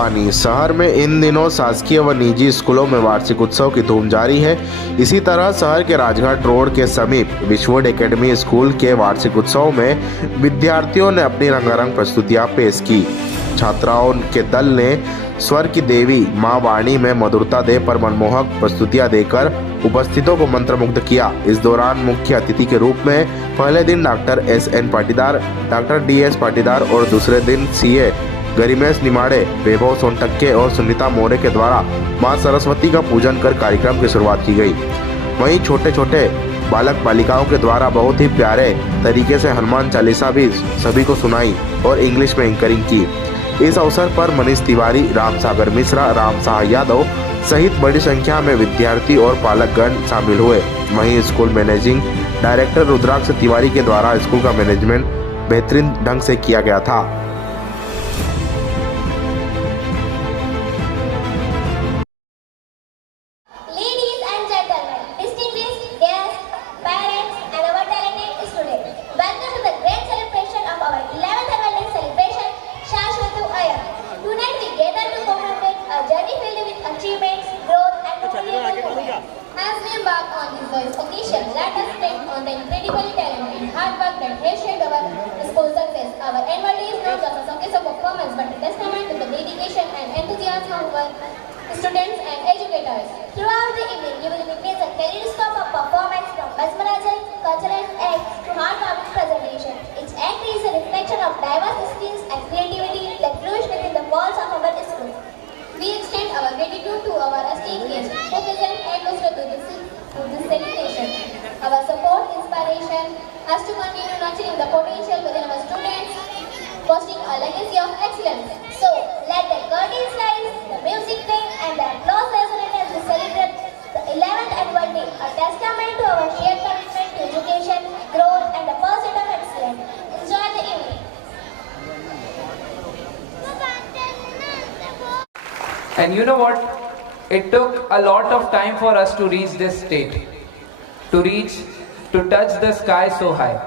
बड़वानी शहर में इन दिनों शासकीय व निजी स्कूलों में वार्षिक उत्सव की धूम जारी है। इसी तरह शहर के राजघाट रोड के समीप विश्ववुड एकेडमी स्कूल के वार्षिक उत्सव में विद्यार्थियों ने अपनी रंगारंग प्रस्तुतियां पेश की। छात्राओं के दल ने स्वर की देवी मां वाणी में मधुरता दे पर मनमोहक प्रस्तुतियां देकर उपस्थितों को मंत्रमुग्ध किया। इस दौरान मुख्य अतिथि के रूप में पहले दिन doctor SN Patidar, doctor DS Patidar और दूसरे दिन CA गरिमेश निमाड़े, वैभव सोनटक्के और सुनीता मोरे के द्वारा मां सरस्वती का पूजन कर कार्यक्रम की शुरुआत की गई। वहीं छोटे छोटे बालक बालिकाओं के द्वारा बहुत ही प्यारे तरीके से हनुमान चालीसा भी सभी को सुनाई और इंग्लिश में एंकरिंग की। इस अवसर पर मनीष तिवारी, रामसागर मिश्रा, रामशाह यादव सहित बड़ी संख्या में विद्यार्थी और पालकगण शामिल हुए। वहीं स्कूल मैनेजिंग डायरेक्टर रुद्राक्ष तिवारी के द्वारा स्कूल का मैनेजमेंट बेहतरीन ढंग से किया गया था। As we embark on this joyous occasion, let us reflect on the incredible talent and hard work that has shaped our school success. Our annual day is not just a showcase of performance, but a testament to the dedication and enthusiasm of our students and educators. Throughout the evening, you will witness a kaleidoscope of performance from mesmerizing cultural acts to heartwarming presentation. Each act is a reflection of diverse skills and creativity that flourish within the walls of our school. We extend our gratitude to our esteemed guests who present and illustrate to this celebration. Our support, inspiration has to continue nurturing the potential within our students, fostering a legacy of excellence. So, let the curtains rise, the music play, and the applause resonate as we celebrate the 11th annual day, a testament to our shared commitment to education, growth, and the pursuit of excellence. Enjoy the evening. And you know what? It took a lot of time for us to reach this state, to touch the sky so high.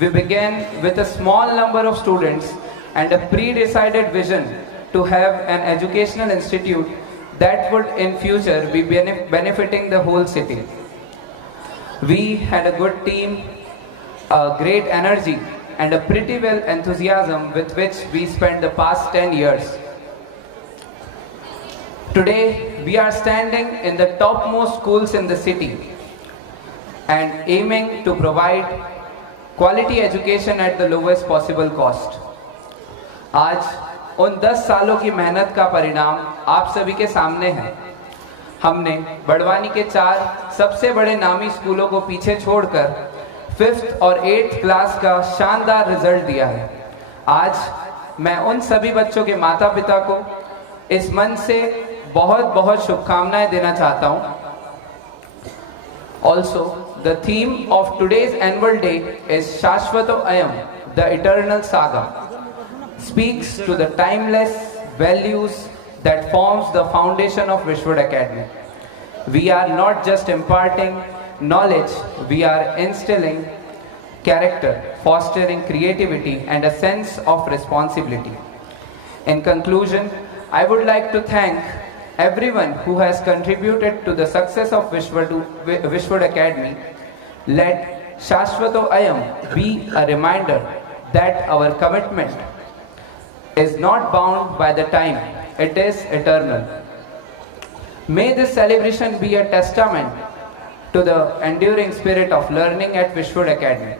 We began with a small number of students and a pre-decided vision to have an educational institute that would in future be benefiting the whole city. We had a good team, a great energy, and a pretty well enthusiasm with which we spent the past 10 years. Today, we are standing in the topmost schools in the city and aiming to provide quality education at the lowest possible cost. आज उन 10 सालों की मेहनत का परिणाम आप सभी के सामने है। हमने बड़वानी के 4 सबसे बड़े नामी स्कूलों को पीछे छोड़कर 5th और 8th क्लास का शानदार रिजल्ट दिया है। आज मैं उन सभी बच्चों के माता पिता को इस मन से बहुत बहुत शुभकामनाएं देना चाहता हूं। Also, the theme of today's annual day is Shashvato Ayam, the eternal saga, speaks to the timeless values that forms the foundation of Wishwood Academy. We are not just imparting knowledge, we are instilling character, fostering creativity and a sense of responsibility. In conclusion, I would like to thank everyone who has contributed to the success of Wishwood Academy. Let Shashvato Ayam be a reminder that our commitment is not bound by the time, it is eternal. May this celebration be a testament to the enduring spirit of learning at Wishwood Academy.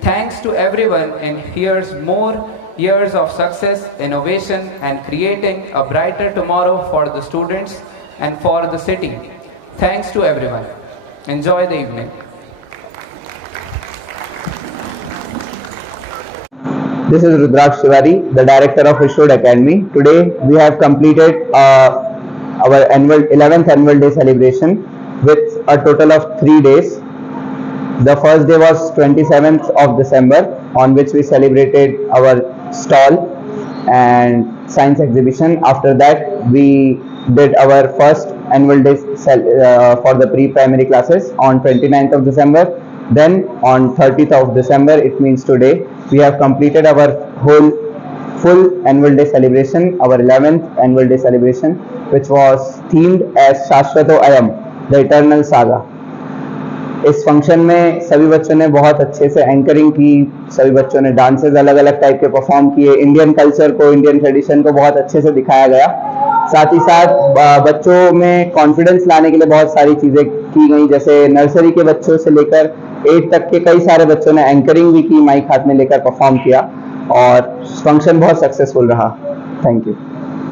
Thanks to everyone in here's more years of success, innovation and creating a brighter tomorrow for the students and for the city. Thanks to everyone. Enjoy the evening. This is Rudraksh Tiwari, the director of Wishwood Academy. Today we have completed our 11th annual day celebration with a total of 3 days. The first day was 27th of December, on which we celebrated our stall and science exhibition. After that, we did our first annual day for the pre-primary classes on 29th of December. Then on 30th of December, it means today, we have completed our whole full annual day celebration, our 11th annual day celebration, which was themed as Shashwato Ayam, the Eternal Saga. इस function में सभी बच्चों ने बहुत अच्छे से anchoring की, सभी बच्चों ने डांसेस अलग अलग टाइप के परफॉर्म किए, इंडियन कल्चर को, इंडियन ट्रेडिशन को बहुत अच्छे से दिखाया गया। साथ ही साथ बच्चों में कॉन्फिडेंस लाने के लिए बहुत सारी चीज़ें की गई, जैसे नर्सरी के बच्चों से लेकर 8 तक के कई सारे बच्चों ने एंकरिंग भी की, माइक हाथ में लेकर परफॉर्म किया और फंक्शन बहुत सक्सेसफुल रहा। Thank you.